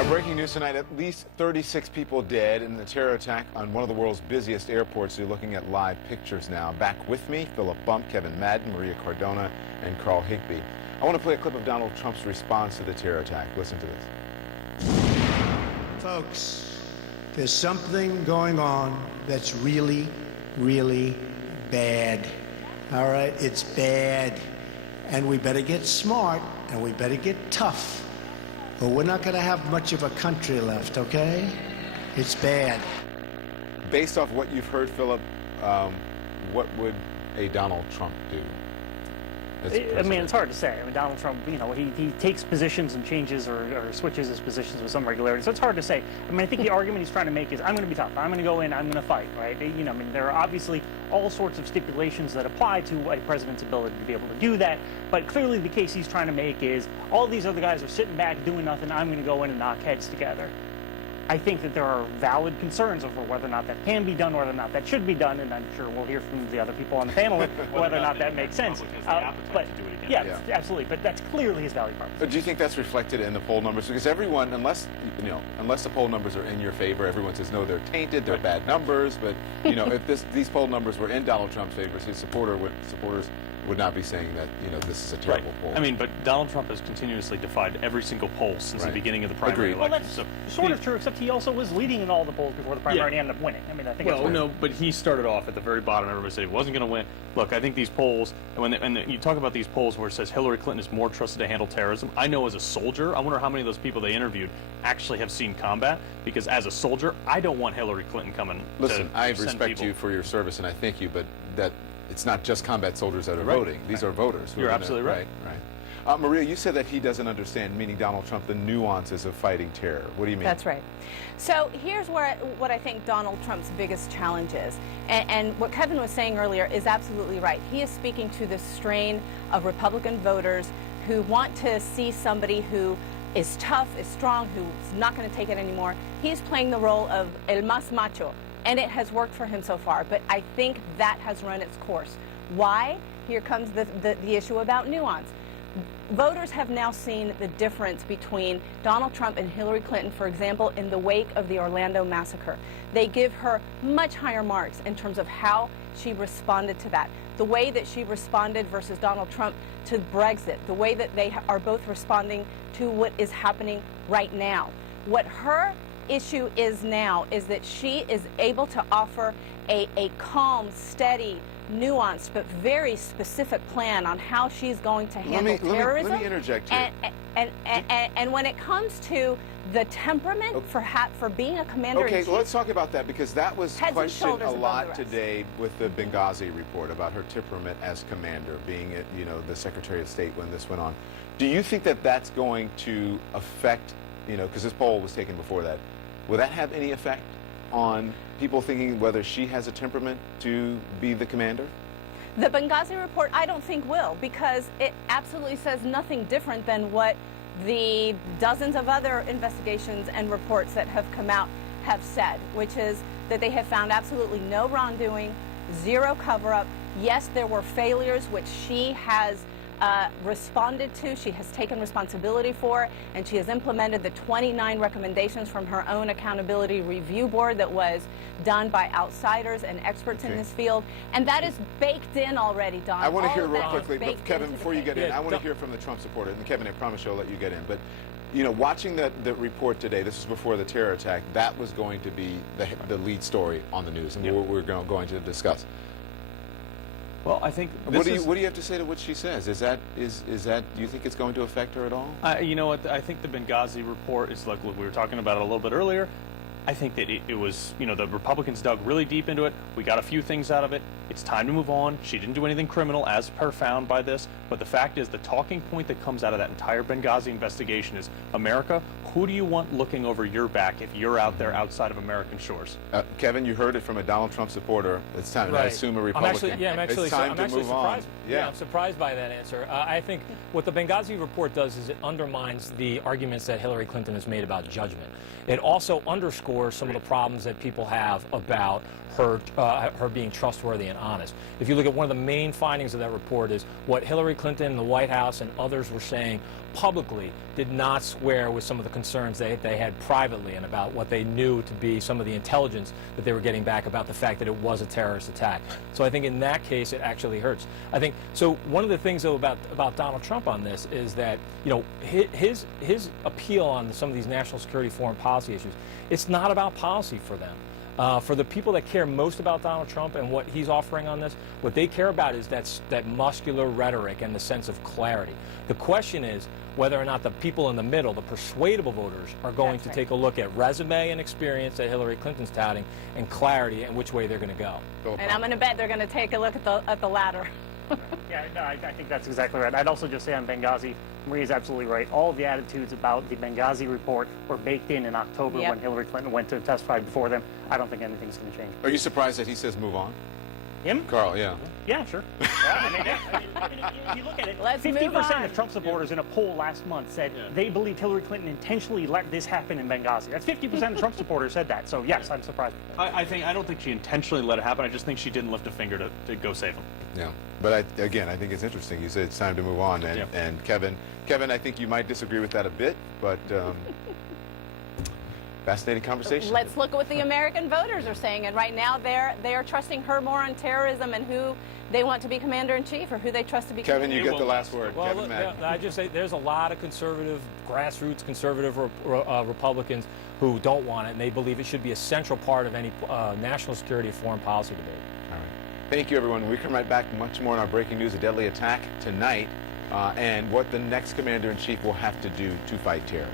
Our breaking news tonight, at least 36 people dead in the terror attack on one of the world's busiest airports. You're looking at live pictures now. Back with me, Philip Bump, Kevin Madden, Maria Cardona, and Carl Higbie. I want to play a clip of Donald Trump's response to the terror attack. Listen to this. Folks, there's something going on that's really, really bad. All right, it's bad. And we better get smart, and we better get tough. But we're not going to have much of a country left, okay? It's bad. Based off what you've heard, Philip, what would a Donald Trump do? I mean, it's hard to say. I mean, Donald Trump, you know, he takes positions and changes or switches his positions with some regularity. So it's hard to say. I mean, I think the argument he's trying to make is, I'm going to be tough. I'm going to go in. I'm going to fight, right? You know, I mean, there are obviously all sorts of stipulations that apply to a president's ability to be able to do that. But clearly the case he's trying to make is, all these other guys are sitting back doing nothing. I'm going to go in and knock heads together. I think that there are valid concerns over whether or not that can be done, whether or not that should be done, and I'm sure we'll hear from the other people on the panel whether or not that makes sense. But yeah, absolutely. But that's clearly his value proposition. But do you think that's reflected in the poll numbers? Because everyone, unless the poll numbers are in your favor, everyone says no, they're tainted, they're bad numbers. But you know, if these poll numbers were in Donald Trump's favor, his supporters would not be saying that, you know, this is a terrible poll. I mean, but Donald Trump has continuously defied every single poll since the beginning of the primary election. Well, that's sort of true, except he also was leading in all the polls before the primary and he ended up winning. I mean, I think but he started off at the very bottom. Everybody said he wasn't going to win. Look, I think these polls, and you talk about these polls where it says Hillary Clinton is more trusted to handle terrorism. I know as a soldier, I wonder how many of those people they interviewed actually have seen combat, because as a soldier, I don't want Hillary Clinton coming. Listen, I respect you for your service, and I thank you, but that it's not just combat soldiers that are voting. These are voters. You're absolutely right. Maria, you said that he doesn't understand, meaning Donald Trump, the nuances of fighting terror. What do you mean? That's right. So here's what I think Donald Trump's biggest challenge is. And what Kevin was saying earlier is absolutely right. He is speaking to the strain of Republican voters who want to see somebody who is tough, is strong, who's not going to take it anymore. He's playing the role of el más macho. And it has worked for him so far, but I think that has run its course. Why? Here comes the issue about nuance. Voters have now seen the difference between Donald Trump and Hillary Clinton, for example, in the wake of the Orlando massacre. They give her much higher marks in terms of how she responded to that. The way that she responded versus Donald Trump to Brexit, the way that they are both responding to what is happening right now. What her issue is now is that she is able to offer a calm, steady, nuanced, but very specific plan on how she's going to handle terrorism. Let me interject here. And when it comes to the temperament for being a commander in chief, well, let's talk about that, because that was questioned a lot today with the Benghazi report about her temperament as commander, being the Secretary of State when this went on. Do you think that that's going to affect, because this poll was taken before that, will that have any effect on people thinking whether she has a temperament to be the commander? The Benghazi report, I don't think will, because it absolutely says nothing different than what the dozens of other investigations and reports that have come out have said, which is that they have found absolutely no wrongdoing, zero cover-up. Yes, there were failures which she has responded to, she has taken responsibility for, and she has implemented the 29 recommendations from her own accountability review board that was done by outsiders and experts in this field, and that is baked in already, Don. I want to hear real quickly, but Kevin, before you get in, I want to hear from the Trump supporter, and Kevin, I promise you I'll let you get in, but watching the report today, this is before the terror attack, that was going to be the lead story on the news, and we're going to discuss. Well, I think what do you have to say to what she says? Is that do you think it's going to affect her at all? You know what? I think the Benghazi report is like, we were talking about it a little bit earlier. I think that it was, the Republicans dug really deep into it. We got a few things out of it. It's time to move on. She didn't do anything criminal as per found by this. But the fact is, the talking point that comes out of that entire Benghazi investigation is, America, who do you want looking over your back if you're out there outside of American shores? Kevin, you heard it from a Donald Trump supporter. It's time, I assume a Republican. I'm actually surprised. Yeah, I'm surprised by that answer. I think what the Benghazi report does is it undermines the arguments that Hillary Clinton has made about judgment. It also underscores some of the problems that people have about her being trustworthy and honest. If you look at one of the main findings of that report is what Hillary Clinton, the White House, and others were saying publicly did not square with some of the concerns they had privately and about what they knew to be some of the intelligence that they were getting back about the fact that it was a terrorist attack. So I think in that case it actually hurts. I think so. One of the things though about Donald Trump on this is that his appeal on some of these national security, foreign policy issues, it's not about policy for them. For the people that care most about Donald Trump and what he's offering on this, what they care about is that muscular rhetoric and the sense of clarity. The question is whether or not the people in the middle, the persuadable voters, are going to take a look at resume and experience that Hillary Clinton's touting and clarity and which way they're going to go. And I'm going to bet they're going to take a look at the latter. Yeah, no, I think that's exactly right. I'd also just say on Benghazi, Maria's absolutely right. All of the attitudes about the Benghazi report were baked in October when Hillary Clinton went to testify before them. I don't think anything's going to change. Are you surprised that he says move on? Him? Carl, yeah. Yeah, sure. If you look at it, 50% of Trump supporters in a poll last month said they believe Hillary Clinton intentionally let this happen in Benghazi. That's 50% of Trump supporters said that. So yes, I'm surprised. I don't think she intentionally let it happen. I just think she didn't lift a finger to go save him. Yeah, but again, I think it's interesting. You said it's time to move on, and Kevin, I think you might disagree with that a bit, but fascinating conversation. Let's look at what the American voters are saying, and right now they are trusting her more on terrorism and who they want to be commander-in-chief or who they trust to be. Kevin, you get the last word. Well, Kevin Madden. I just say there's a lot of conservative, grassroots conservative Republicans who don't want it, and they believe it should be a central part of any national security or foreign policy debate. All right. Thank you, everyone. We come right back much more on our breaking news, a deadly attack tonight, and what the next commander-in-chief will have to do to fight terror.